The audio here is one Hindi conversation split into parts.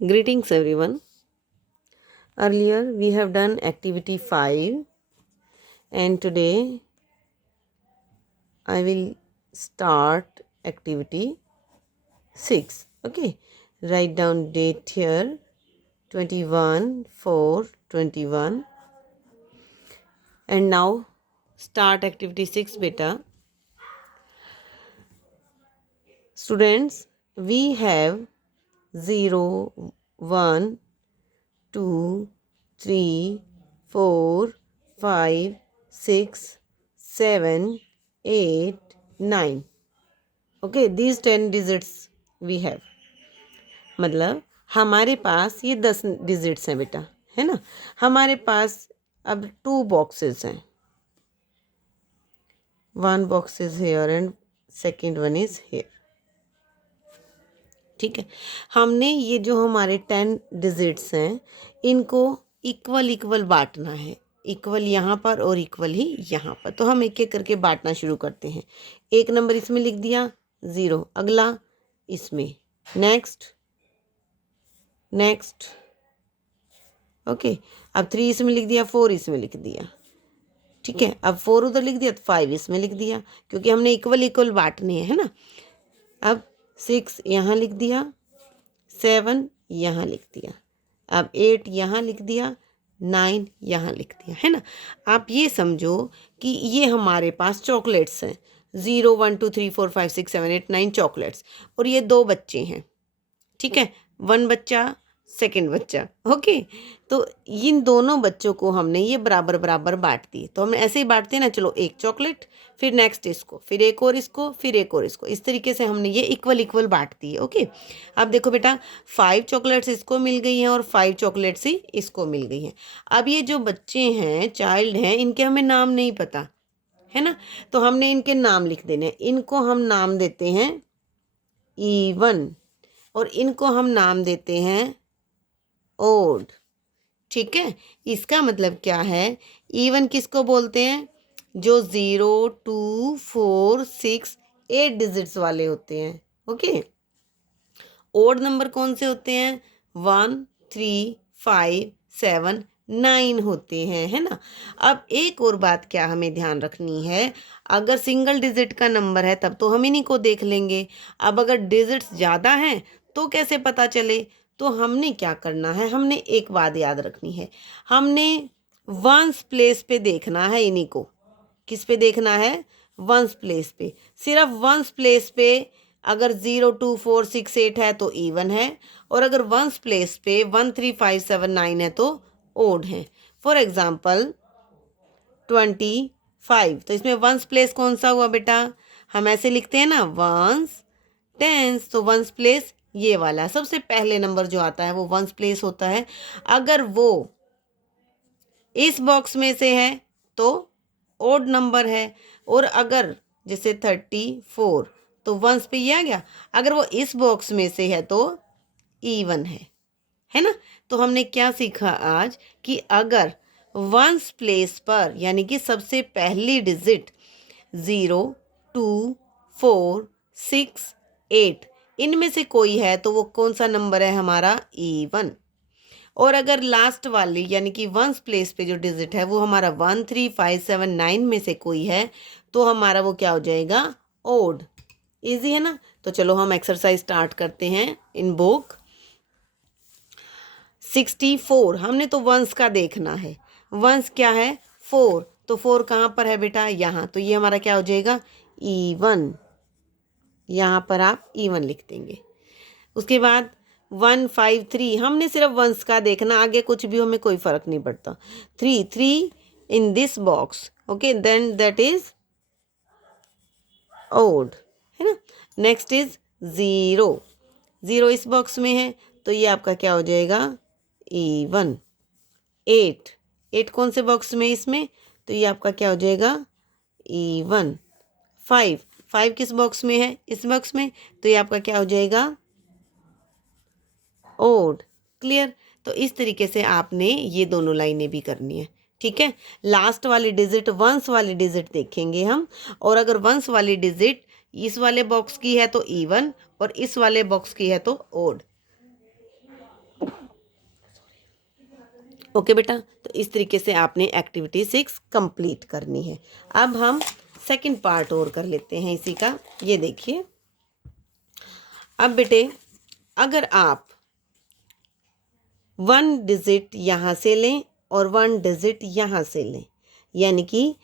Greetings everyone. Earlier we have done activity 5 and today I will start activity 6. Okay, write down date here 21/4/21 and now start activity 6 beta. Students, we have 0, 1, 2, 3, 4, 5, 6, 7, 8, 9. Okay, these 10 digits we have. मतलब हमारे पास ये 10 डिजिट्स हैं बेटा, है ना। हमारे पास अब 2 बॉक्सेस हैं. 1 box is here and second one is here. ठीक है, हमने ये जो हमारे 10 डिजिट्स हैं इनको इक्वल बांटना है. इक्वल यहाँ पर और इक्वल ही यहाँ पर. तो हम एक एक करके बांटना शुरू करते हैं. 1 नंबर इसमें लिख दिया 0, अगला इसमें, नेक्स्ट, ओके. अब 3 इसमें लिख दिया, 4 इसमें लिख दिया. ठीक है, अब 4 उधर लिख दिया तो 5 इसमें लिख दिया, क्योंकि हमने इक्वल बांटने हैं, है ना. अब 6 यहाँ लिख दिया, 7 यहाँ लिख दिया, अब 8 यहाँ लिख दिया, 9 यहाँ लिख दिया, है ना. आप ये समझो कि ये हमारे पास चॉकलेट्स हैं. 0, 1, 2, 3, 4, 5, 6, 7, 8, 9 चॉकलेट्स. और ये 2 बच्चे हैं. ठीक है, 1 बच्चा, सेकंड बच्चा. ओके, तो इन दोनों बच्चों को हमने ये बराबर बांट दिए. तो हम ऐसे ही बांटते हैं ना. चलो, एक चॉकलेट, फिर नेक्स्ट इसको, फिर एक और इसको, फिर एक और इसको. इस तरीके से हमने ये इक्वल बांट दिए. ओके, अब देखो बेटा, 5 चॉकलेट्स इसको मिल गई हैं और 5 चॉकलेट्स ही इसको मिल गई हैं. अब ये जो बच्चे हैं, चाइल्ड हैं, इनके हमें नाम नहीं पता, है ना. तो हमने इनके नाम लिख देने हैं. इनको हम नाम देते हैं E1 और इनको हम नाम देते हैं ओड. ठीक है, इसका मतलब क्या है, E1 किसको बोलते हैं, जो 0, 2, 4, 6, 8 डिजिट्स वाले होते हैं. ओके, ओड नंबर कौन से होते हैं, 1, 3, 5, 7, 9 होते हैं, है ना. अब एक और बात क्या हमें ध्यान रखनी है, अगर सिंगल डिजिट का नंबर है तब तो हम इन्हीं को देख लेंगे. अब अगर डिजिट्स ज़्यादा हैं तो कैसे पता चले. तो हमने क्या करना है, हमने एक बात याद रखनी है, हमने वंस प्लेस पे देखना है इन्हीं को. किस पे देखना है, वंस प्लेस पे. सिर्फ वंस प्लेस पे अगर 0, 2, 4, 6, 8 है तो E1 है, और अगर वंस प्लेस पे 1, 3, 5, 7, 9 है तो ओड है. फॉर एग्जाम्पल 25, तो इसमें वंस प्लेस कौन सा हुआ बेटा, हम ऐसे लिखते हैं ना, वंस टेंस. तो वंस प्लेस ये वाला सबसे पहले नंबर जो आता है वो वंस प्लेस होता है. अगर वो इस बॉक्स में से है तो ओड नंबर है, और अगर जैसे 34 तो वंस पे ये आ गया. अगर वो इस बॉक्स में से है तो E1 है ना. तो हमने क्या सीखा आज, कि अगर वंस प्लेस पर यानी कि सबसे पहली डिजिट 0, 2, 4, 6, 8 इनमें से कोई है तो वो कौन सा नंबर है, हमारा E1. और अगर लास्ट वाली यानी कि वंस प्लेस पे जो डिजिट है वो हमारा 1, 3, 5, 7, 9 में से कोई है तो हमारा वो क्या हो जाएगा, ओड. इजी है ना. तो चलो हम एक्सरसाइज स्टार्ट करते हैं इन बुक. 64, हमने तो वंस का देखना है. वंस क्या है, 4. तो 4 कहाँ पर है बेटा, यहाँ. तो ये हमारा क्या हो जाएगा, E1. यहाँ पर आप E1 लिख देंगे. उसके बाद 1, 5, 3, हमने सिर्फ वंस का देखना, आगे कुछ भी हमें कोई फर्क नहीं पड़ता. 3 in this box. Okay, then that is odd, है ना. नेक्स्ट इज 0 इस बॉक्स में है तो ये आपका क्या हो जाएगा, E1. 8 कौन से बॉक्स में, इसमें, तो ये आपका क्या हो जाएगा, E1. 5 किस बॉक्स में है, इस बॉक्स में, तो ये आपका क्या हो जाएगा, ओड. क्लियर. तो इस तरीके से आपने ये दोनों लाइनें भी करनी है. ठीक है, लास्ट वाली डिजिट वंस वाली डिजिट देखेंगे हम, और अगर वंस वाली डिजिट इस वाले बॉक्स की है तो E1 और इस वाले बॉक्स की है तो ओड. ओके बेटा, तो इस तरीके से आपने एक्टिविटी 6 कंप्लीट करनी है। अब हम सेकंड पार्ट और कर लेते हैं इसी का। ये देखिए, अब बेटे अगर आप 1 डिजिट यहाँ से लें और 1 डिजिट यहाँ से लें, यानी कि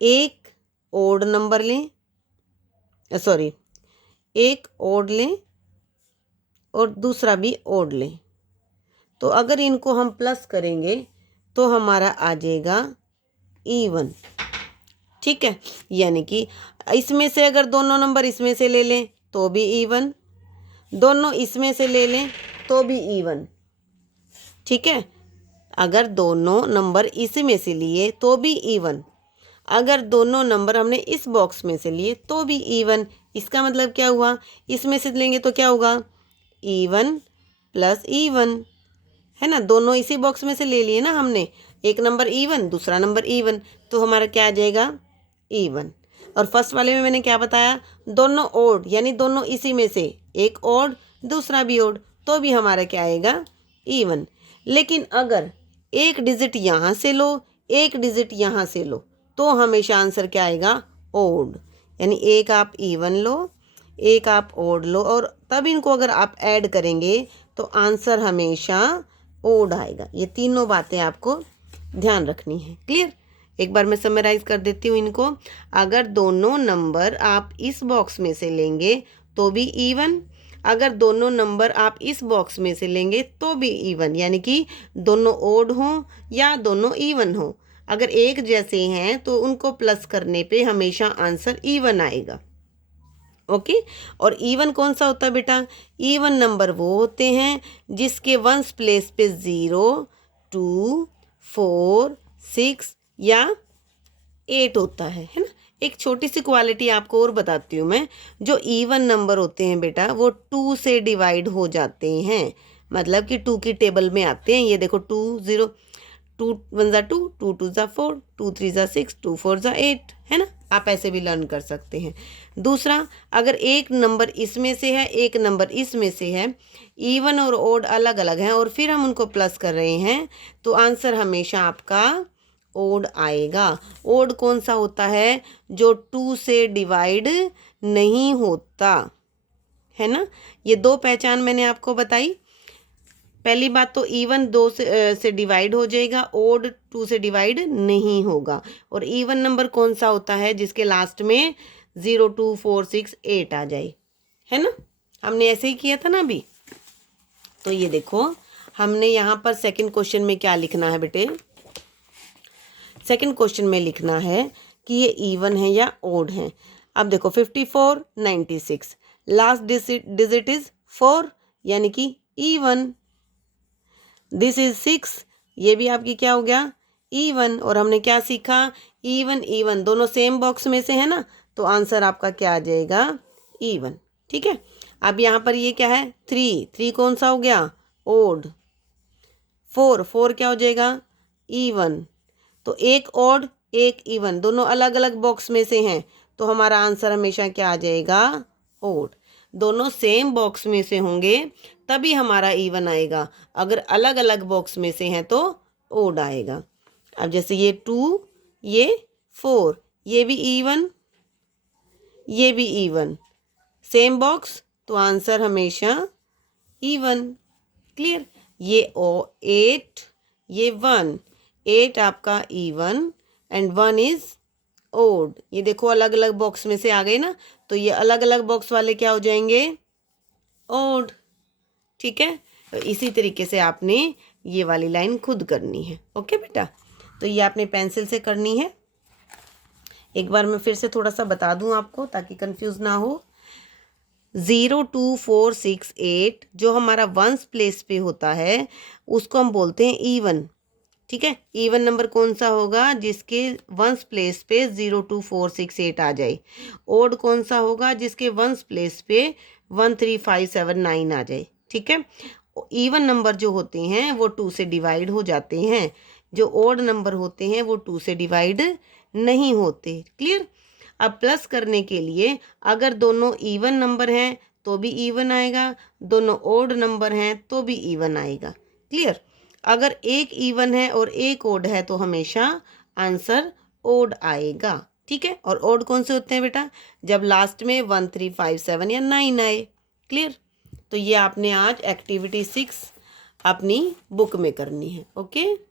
एक ओड नंबर लें, सॉरी एक ओड लें और दूसरा भी ओड लें, तो अगर इनको हम प्लस करेंगे तो हमारा आ जाएगा इवन। ठीक है, यानी कि इसमें से अगर दोनों नंबर इसमें से ले लें तो भी इवन, दोनों इसमें से ले लें तो भी इवन। ठीक है, अगर दोनों नंबर इसमें से लिए तो भी इवन, अगर दोनों नंबर हमने इस बॉक्स में से लिए तो भी इवन। इसका मतलब क्या हुआ, इसमें से लेंगे तो क्या होगा, इवन प्लस इवन, है ना। दोनों इसी बॉक्स में से ले लिए ना हमने, एक नंबर इवन दूसरा नंबर इवन, तो हमारा क्या आ जाएगा, इवन। और फर्स्ट वाले में मैंने क्या बताया, दोनों ओड, यानी दोनों इसी में से, एक ओड दूसरा भी ओड, तो भी हमारा क्या आएगा, इवन। लेकिन अगर एक डिजिट यहाँ से लो एक डिजिट यहाँ से लो तो हमेशा आंसर क्या आएगा, ओड। यानी एक आप इवन लो एक आप ओड लो और तब इनको अगर आप ऐड करेंगे तो आंसर हमेशा ओड आएगा। ये तीनों बातें आपको ध्यान रखनी है। क्लियर, एक बार मैं समराइज कर देती हूँ इनको। अगर दोनों नंबर आप इस बॉक्स में से लेंगे तो भी इवन, अगर दोनों नंबर आप इस बॉक्स में से लेंगे तो भी इवन, यानी कि दोनों ओड हों या दोनों इवन हों, अगर एक जैसे हैं तो उनको प्लस करने पे हमेशा आंसर इवन आएगा। ओके, और इवन कौन सा होता है बेटा, इवन नंबर वो होते हैं जिसके वंस प्लेस पे 0, 2, 4, 6 या 8 होता है ना। एक छोटी सी क्वालिटी आपको और बताती हूँ मैं, जो इवन नंबर होते हैं बेटा वो 2 से डिवाइड हो जाते हैं, मतलब कि 2 की टेबल में आते हैं। ये देखो 2 0, 2 1 ज़ा 2, 2 2 ज़ा 4, 2 3 ज़ा 6, 2 4 ज़ा 8, है ना। आप ऐसे भी लर्न कर सकते हैं। दूसरा, अगर एक नंबर इसमें से है एक नंबर इसमें से है, इवन और ओड अलग अलग हैं और फिर हम उनको प्लस कर रहे हैं तो आंसर हमेशा आपका ओड आएगा। ओड कौन सा होता है, जो 2 से डिवाइड नहीं होता, है ना। ये दो पहचान मैंने आपको बताई। पहली बात तो इवन 2 से डिवाइड हो जाएगा, ओड 2 से डिवाइड नहीं होगा। और इवन नंबर कौन सा होता है, जिसके लास्ट में 0 2 4 6 8 आ जाए, है ना। हमने ऐसे ही किया था ना अभी। तो ये देखो, हमने यहाँ पर सेकंड क्वेश्चन में क्या लिखना है बेटे, सेकंड क्वेश्चन में लिखना है कि ये इवन है या ओड है। अब देखो 54 96, लास्ट डिजिट इज 4, यानी कि इवन। दिस इज 6, ये भी आपकी क्या हो गया, इवन। और हमने क्या सीखा, इवन इवन दोनों सेम बॉक्स में से है ना, तो आंसर आपका क्या आ जाएगा, इवन। ठीक है, अब यहाँ पर ये क्या है, 3 3 कौन सा हो गया, ओड। 4 4 क्या हो जाएगा, इवन। तो एक ओड एक इवन, दोनों अलग अलग बॉक्स में से हैं तो हमारा आंसर हमेशा क्या आ जाएगा, ओड। दोनों सेम बॉक्स में से होंगे तभी हमारा इवन आएगा, अगर अलग अलग बॉक्स में से हैं तो ओड आएगा। अब जैसे ये 2 ये 4, ये भी इवन ये भी इवन, सेम बॉक्स तो आंसर हमेशा इवन। क्लियर, ये 8 ये 1, 8 आपका इवन एंड 1 इज ओड। ये देखो अलग अलग बॉक्स में से आ गए ना, तो ये अलग अलग बॉक्स वाले क्या हो जाएंगे, ओड। ठीक है, तो इसी तरीके से आपने ये वाली लाइन खुद करनी है। ओके बेटा, तो ये आपने पेंसिल से करनी है। एक बार मैं फिर से थोड़ा सा बता दूं आपको ताकि कंफ्यूज ना हो। 0 2 4 6 8 जो हमारा वंस प्लेस पे होता है उसको हम बोलते हैं इवन। ठीक है, इवन नंबर कौन सा होगा, जिसके वंस प्लेस पे 0 2 4 6 8 आ जाए। ओड कौन सा होगा, जिसके वंस प्लेस पे 1 3 5 7 9 आ जाए। ठीक है, इवन नंबर जो होते हैं वो 2 से डिवाइड हो जाते हैं, जो ओड नंबर होते हैं वो 2 से डिवाइड नहीं होते। क्लियर, अब प्लस करने के लिए अगर दोनों इवन नंबर हैं तो भी इवन आएगा, दोनों ओड नंबर हैं तो भी इवन आएगा। क्लियर, अगर एक इवन है और एक ओड है तो हमेशा आंसर ओड आएगा, ठीक है। और ओड कौन से होते हैं बेटा, जब लास्ट में 1 3 5 7 या 9 आए। क्लियर। तो ये आपने आज एक्टिविटी 6 अपनी बुक में करनी है। ओके।